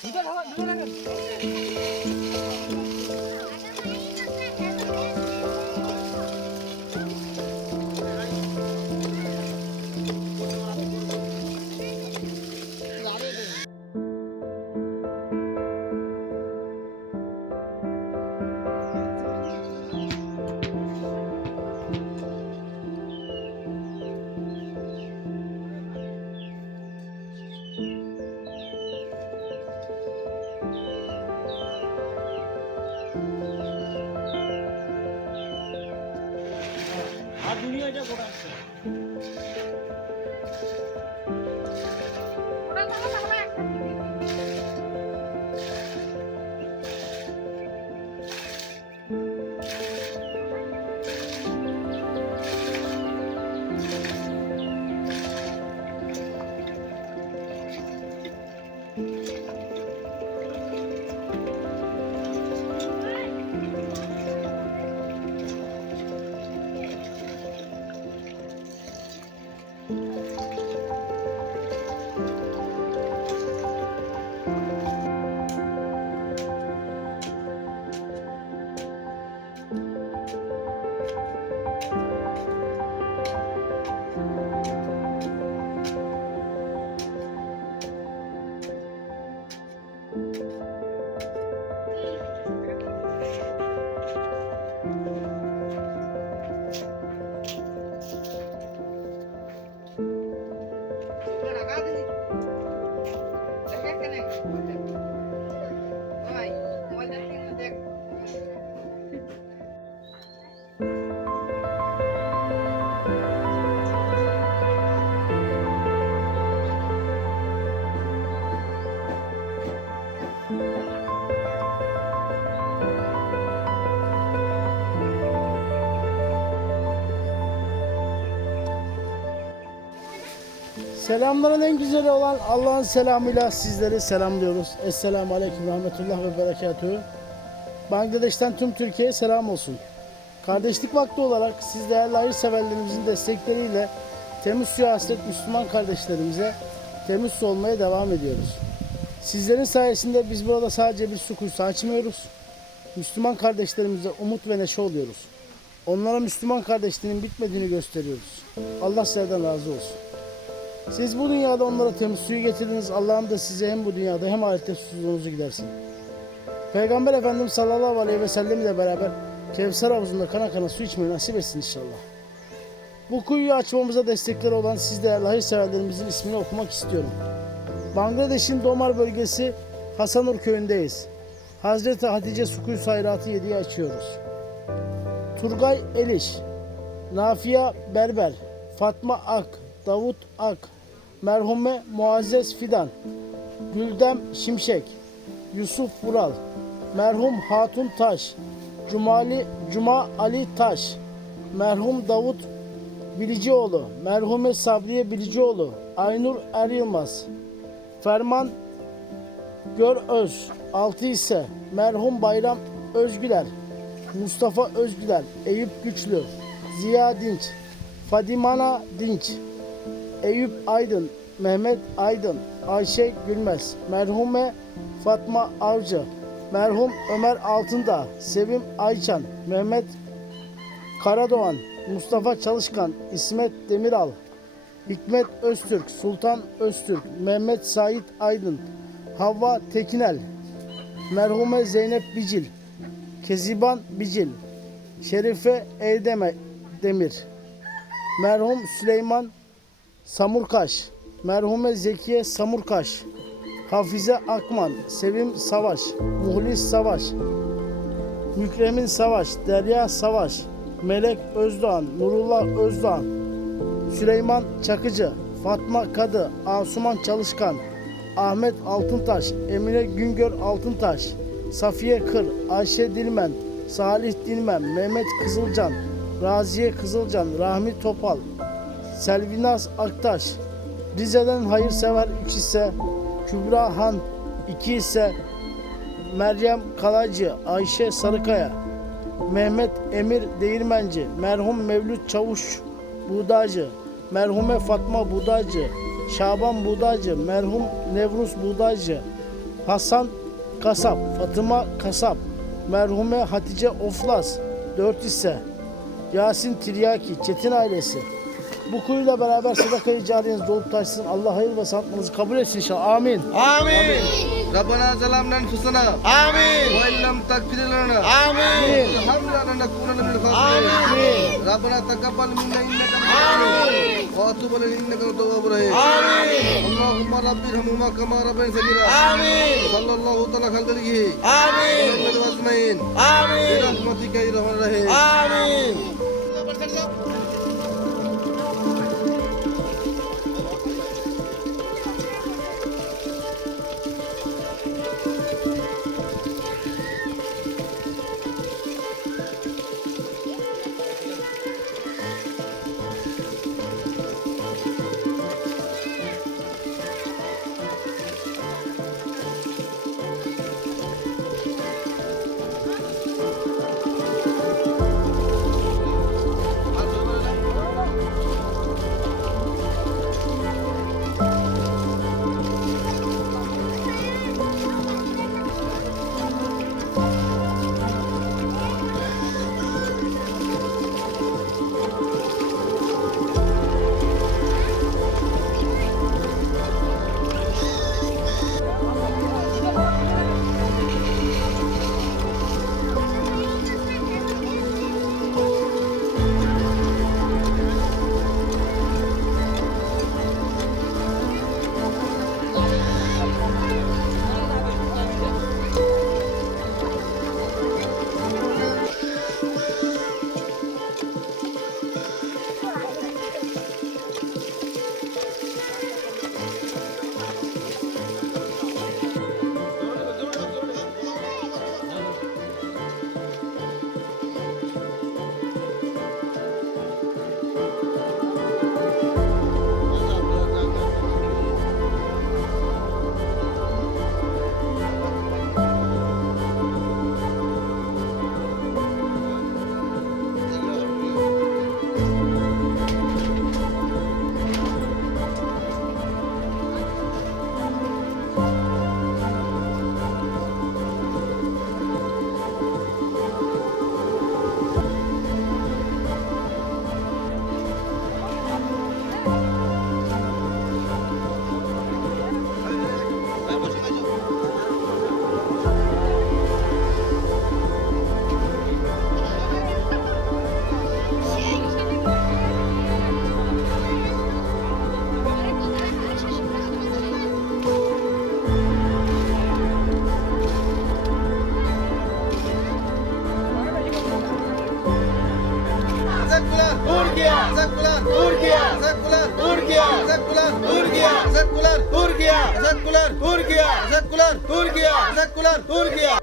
你再来吧，你再来吧。ಕೂಡ ಅಷ್ಟೇ Selamların en güzeli olan Allah'ın selamıyla sizleri selamlıyoruz. Esselamu Aleyküm Rahmetullah ve Berekatühü. Bangladeş'ten tüm Türkiye'ye selam olsun. Kardeşlik vakti olarak siz değerli hayırseverlerimizin destekleriyle temiz suya hasret Müslüman kardeşlerimize temiz su olmaya devam ediyoruz. Sizlerin sayesinde biz burada sadece bir su kuyusu açmıyoruz. Müslüman kardeşlerimize umut ve neşe oluyoruz. Onlara Müslüman kardeşliğinin bitmediğini gösteriyoruz. Allah sizlerden razı olsun. Siz bu dünyada onlara temiz suyu getirdiniz. Allah'ım da size hem bu dünyada hem ahirette susuzluğunuzu gidersin. Peygamber Efendimiz sallallahu aleyhi ve sellem ile beraber Kevser havuzunda kana kana su içmeyi nasip etsin inşallah. Bu kuyuyu açmamıza destekleri olan siz değerli hayırseverlerimizin ismini okumak istiyorum. Bangladeş'in Domar bölgesi Hasanur köyündeyiz. Hazreti Hatice su kuyusu hayratı 7'yi açıyoruz. Turgay Eliş, Nafia Berber, Fatma Ak, Davut Ak, merhume Muazzez Fidan, Güldem Şimşek, Yusuf Vural, merhum Hatun Taş, Cumali Cuma Ali Taş, merhum Davut Bilicioğlu, merhume Sabriye Bilicioğlu, Aynur Er Yılmaz, Ferman Gör Öz, Altı ise merhum Bayram Özgüler, Mustafa Özgüler, Eyüp Güçlü, Ziya Dinç, Fadimana Dinç, Eyüp Aydın, Mehmet Aydın, Ayşe Gülmez, merhume Fatma Avcı, merhum Ömer Altındağ, Sevim Ayçan, Mehmet Karadoğan, Mustafa Çalışkan, İsmet Demiral, Hikmet Öztürk, Sultan Öztürk, Mehmet Sait Aydın, Havva Tekinel, merhume Zeynep Bicil, Keziban Bicil, Şerife Eydeme Demir, merhum Süleyman Samurkaş, merhume Zekiye Samurkaş, Hafize Akman, Sevim Savaş, Muhlis Savaş, Mükremin Savaş, Derya Savaş, Melek Özdoğan, Nurullah Özdoğan, Süleyman Çakıcı, Fatma Kadı, Asuman Çalışkan, Ahmet Altıntaş, Emine Güngör Altıntaş, Safiye Kır, Ayşe Dilmen, Salih Dilmen, Mehmet Kızılcan, Raziye Kızılcan, Rahmi Topal, Selvinaz Aktaş, Rize'den hayırsever 3 ise Kübra Han 2 ise Meryem Kalaycı, Ayşe Sarıkaya, Mehmet Emir Değirmenci, merhum Mevlüt Çavuş Buğdacı, merhume Fatma Buğdacı, Şaban Buğdaycı, merhum Nevruz Buğdaycı, Hasan Kasap, Fatıma Kasap, merhume Hatice Oflas, 4 hisse, Yasin Tiryaki, Çetin ailesi. Bu kuyuyla beraber sadakayı cariyeniz dolup taşsın. Allah hayır ve sanatınızı kabul etsin inşallah. Amin. Amin. Rabbana zalamdan fısana. Amin. Ve illem takdirlana. Amin. Hamdana kunana bil Amin. Rabbana takabbal minna inneke Amin. Ve atub lana inneke tevvabur rahim. Amin. Allahumma rabbi rahmuma kema rabben sagira. Amin. Sallallahu teala halkelihi. Amin. Ve asmain. Amin. Bi rahmetike ya rahman rahim. Amin. sekuler Türkiye sekuler Türkiye sekuler Türkiye sekuler Türkiye sekuler Türkiye sekuler Türkiye sekuler Türkiye